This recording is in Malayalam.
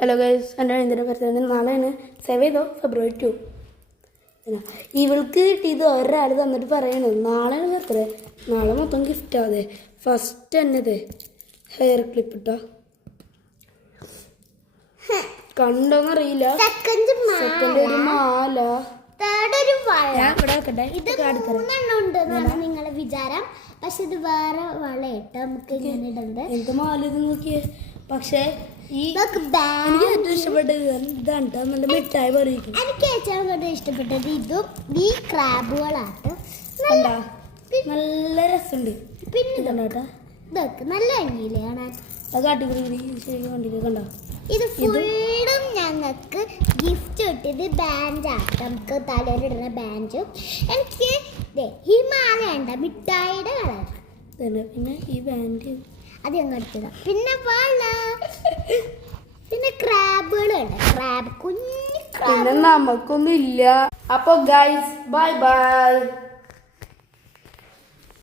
ഹലോ ഗൈസ്, എൻ്റെ ഇതിൻ്റെ ബർത്ത്ഡേ നാളെയാണ് 7 ഫെബ്രുവരി 2. ഇവൾക്ക് കിട്ടിയത് ഒരാൾ തന്നിട്ട് പറയണു നാളെയാണ് ബർത്ത്ഡേ. നാളെ മൊത്തം ഗിഫ്റ്റ് ആവതെ. ഫസ്റ്റ് തന്നെത് ഹെയർ ക്ലിപ്പ് ഇട്ടാ കണ്ടോന്നറിയില്ല. സെക്കൻഡ് ഒരു മാല, നിങ്ങളെ വിചാരം. പക്ഷെ ഇത് വേറെ വളയിട്ട് നമുക്ക് ഇങ്ങനെ ഇടണ്ട്. എന്ത് മാല ഇത് നോക്കിയേ. പക്ഷെ എനിക്ക് ഏറ്റവും ഇഷ്ടപ്പെട്ടത് ഇതാണ്, നല്ല മിഠായി പോലെ. എനിക്ക് ഏറ്റവും കൂടുതൽ ഇഷ്ടപ്പെട്ടത് ഇതും ഈ ക്രാബുകളാണ്. നല്ല രസമുണ്ട്. പിന്നെ ഇതാണ്ടാ ഇതൊക്കെ നല്ല ഭംഗിയില്ലേ കാണാൻ. അത് കാട്ടിക്കുടി ശരിക്കും കണ്ടില്ലേ, കണ്ടോ? ഇത് ഫുള്ളും ഞങ്ങൾക്ക് ഗിഫ്റ്റ് കിട്ടിയത് ബാൻഡാണ്. നമുക്ക് തലയിലിടുന്ന ബാൻഡ്. എനിക്ക് ഹിമാലയ മിഠായിയുടെ കളർ. പിന്നെ ഈ ബാൻഡ് അത് ഞങ്ങൾ എടുത്തതാ. പിന്നെ വള, പിന്നെ ക്രാബുകളുണ്ട്. ക്രാബ് കുഞ്ഞു പിന്നെ നമുക്കൊന്നും ഇല്ല. അപ്പൊ ഗൈസ്, ബൈ ബൈ.